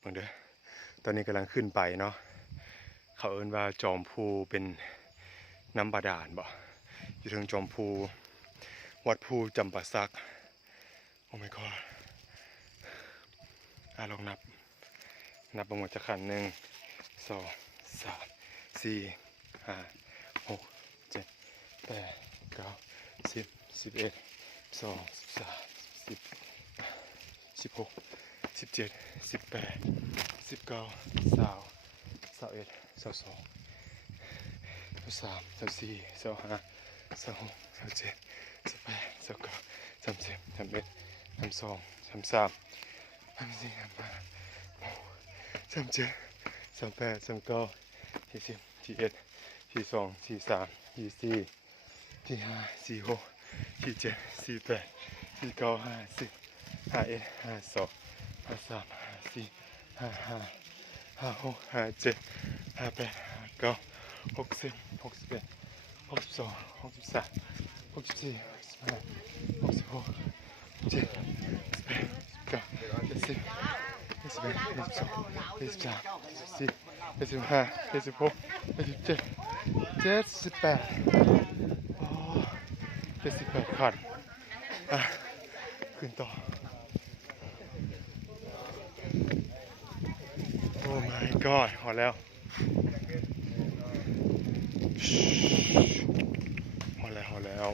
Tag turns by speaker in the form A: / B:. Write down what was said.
A: เบิ่งเด้อตอนนี้กำลังขึ้นไปเนาะเขาเอิ้นว่าจอมภูเป็นน้ำบาดาลบ่อยู่ทิงจอมภูวัดภูจำปาสักโอ้ my god อะลองนับ นับประมวลจะขันหนึ่งสองสามสี่ห้าหกเจ็ดแปดเก้าสิบสิบเอ็ดสองสิบสามสิบสิบหก สิบเจ็ดสิบแปดสิบเก้าสาวสาวเอ็ดสาวสองสาวสามสาวสี่สาวห้าสาวหกสาวเจ็ดสาวแปดสาวเก้าสามสิบสามเอ็ดสามสองสามสามสามสี่สามห้าสามเจ็ดสามแปดสามเก้าสี่สิบสี่เอ็ดสี่สองสี่สามสี่สี่สี่ห้าสี่หกสี่เจ็ดสี่แปดสี่เก้าห้าสิบห้าเอ็ดห้าสอง สามห้าสี่ห้าห้าห้าหกห้าเจ็ดห้าแปดห้าเก้าหกสิบหกสิบเอ็ดหกสิบสองหกสิบสามหกสิบสี่หกสิบห้าหกสิบหกเจ็ดสิบแปดสิบเก้าเจ็ดสิบยี่สิบเอ็ดยี่สิบสองยี่สิบสามยี่สิบสี่ยี่สิบห้ายี่สิบหกยี่สิบเจ็ดเจ็ดสิบแปดโอ้เจ็ดสิบแปดขันอะขึ้นต่อ my god พอแล้วพอแล้วพอแล้ว